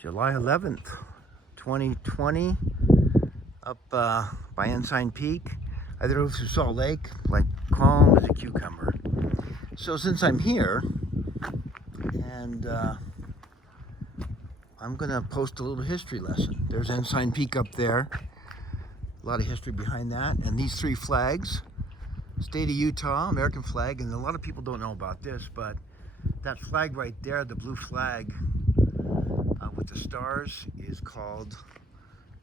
July 11th, 2020, up by Ensign Peak. I drove through Salt Lake, like calm as a cucumber. So since I'm here, and I'm gonna post a little history lesson. There's Ensign Peak up there. A lot of history behind that. And these three flags, state of Utah, American flag, and a lot of people don't know about this, but that flag right there, the blue flag with the stars, is called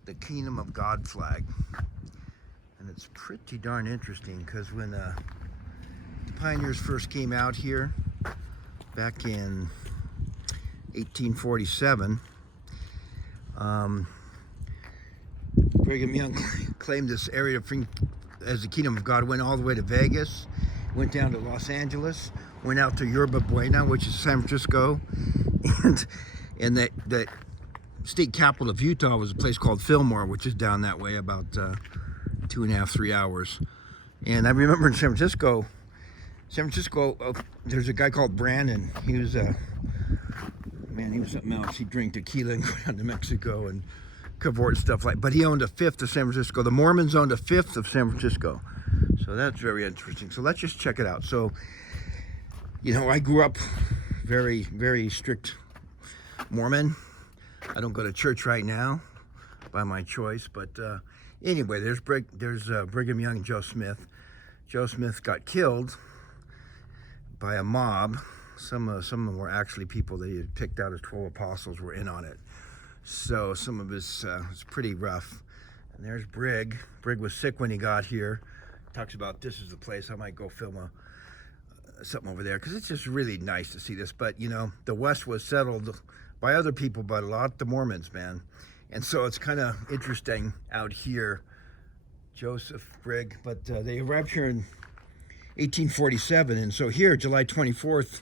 the Kingdom of God flag. And it's pretty darn interesting because when the pioneers first came out here back in 1847, Brigham Young claimed this area as the Kingdom of God, went all the way to Vegas, went down to Los Angeles, went out to Yerba Buena, which is San Francisco, and the state capital of Utah was a place called Fillmore, which is down that way about 2.5, 3 hours. And I remember in San Francisco, there's a guy called Brandon. He was he was something else. He'd drink tequila and go down to Mexico and cavort stuff but he owned a fifth of San Francisco. The Mormons owned a fifth of San Francisco. So that's very interesting. So let's just check it out. So, I grew up very, very strict Mormon. I don't go to church right now by my choice, but anyway, there's Brigham Young and Joe Smith. Joe Smith got killed by a mob. Some of them were actually people that he had picked out as 12 apostles were in on it. So some of his was pretty rough. And there's Brig. Brig was sick when he got here. Talks about this is the place. I might go film something over there because it's just really nice to see this. But the West was settled by other people, but a lot the Mormons, man. And so it's kind of interesting out here. Joseph Brig, but they arrived here in 1847, and so here, July 24th,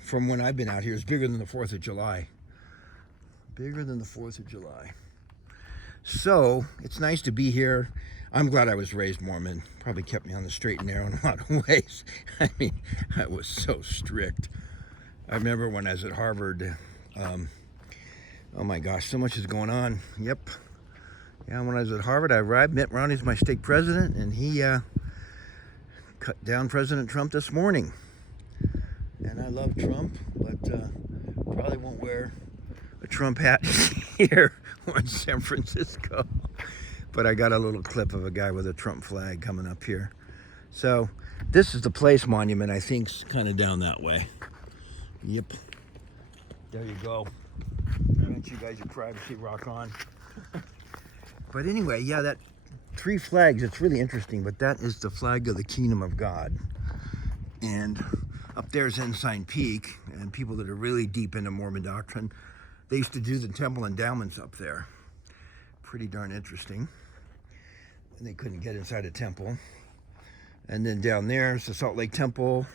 from when I've been out here, is bigger than the 4th of July. Bigger than the 4th of July. So it's nice to be here. I'm glad I was raised Mormon. Probably kept me on the straight and narrow in a lot of ways. I mean, I was so strict. I remember when I was at Harvard, oh my gosh, so much is going on. Yep. Yeah, when I was at Harvard, I arrived. Mitt Romney's my state president, and he cut down President Trump this morning. And I love Trump, but probably won't wear a Trump hat here or in San Francisco. But I got a little clip of a guy with a Trump flag coming up here. So this is the Place Monument, I think, kind of down that way. Yep. There you go. Why don't you guys your privacy rock on? But anyway, yeah, that three flags, it's really interesting, but that is the flag of the Kingdom of God. And up there's Ensign Peak, and people that are really deep into Mormon doctrine, they used to do the temple endowments up there. Pretty darn interesting. And they couldn't get inside a temple. And then down there's the Salt Lake Temple,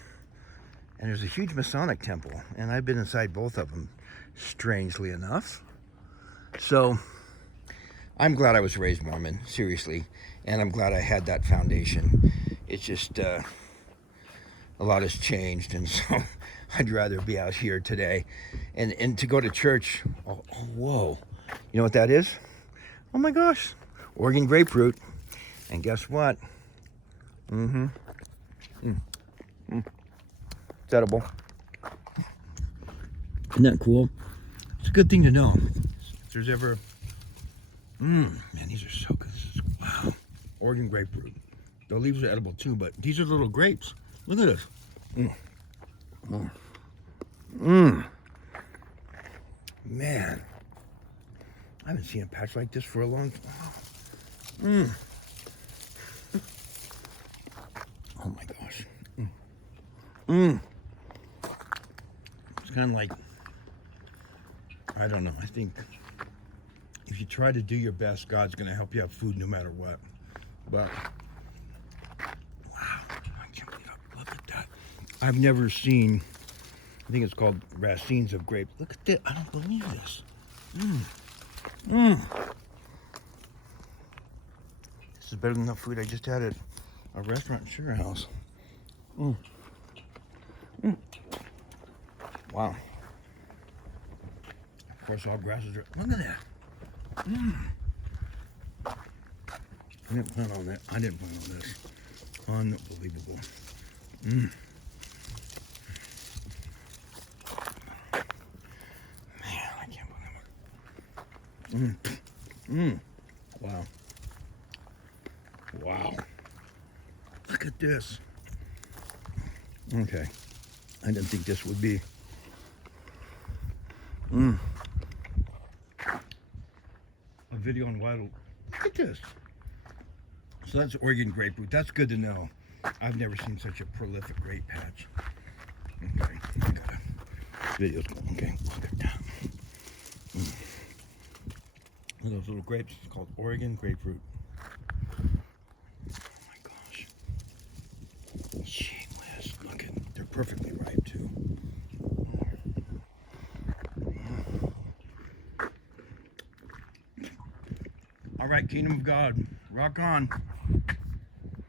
and there's a huge Masonic temple, and I've been inside both of them, strangely enough. So I'm glad I was raised Mormon, seriously, and I'm glad I had that foundation. It's just a lot has changed, and so I'd rather be out here today. And to go to church, oh, whoa. You know what that is? Oh my gosh, Oregon grapefruit. And guess what? It's edible. Isn't that cool? It's a good thing to know. If there's ever... man, these are so good. Wow. Oregon grapefruit. The leaves are edible too, but these are little grapes. Look at this. Man. I haven't seen a patch like this for a long time. Oh my gosh. It's kind of like, I don't know, I think if you try to do your best, God's going to help you have food no matter what. But, wow, I can't believe it. Look at that. I've never seen, I think it's called racines of grape. Look at this. I don't believe this. This is better than the food I just had at a restaurant in Sugar House. Wow. Wow. Of course, all grasses are. Look at that. Mm. I didn't plan on that. I didn't plan on this. Unbelievable. Mm. Man, I can't believe it. Wow. Wow. Look at this. Okay. I didn't think this would be. A video on wild. Look at this. So that's Oregon grapefruit. That's good to know. I've never seen such a prolific grape patch. Okay. I gotta. Video's going. Okay. Look at that. Look at those little grapes. It's called Oregon grapefruit. Oh my gosh. Gee whiz. Look at. They're perfectly ripe too. All right, Kingdom of God, rock on.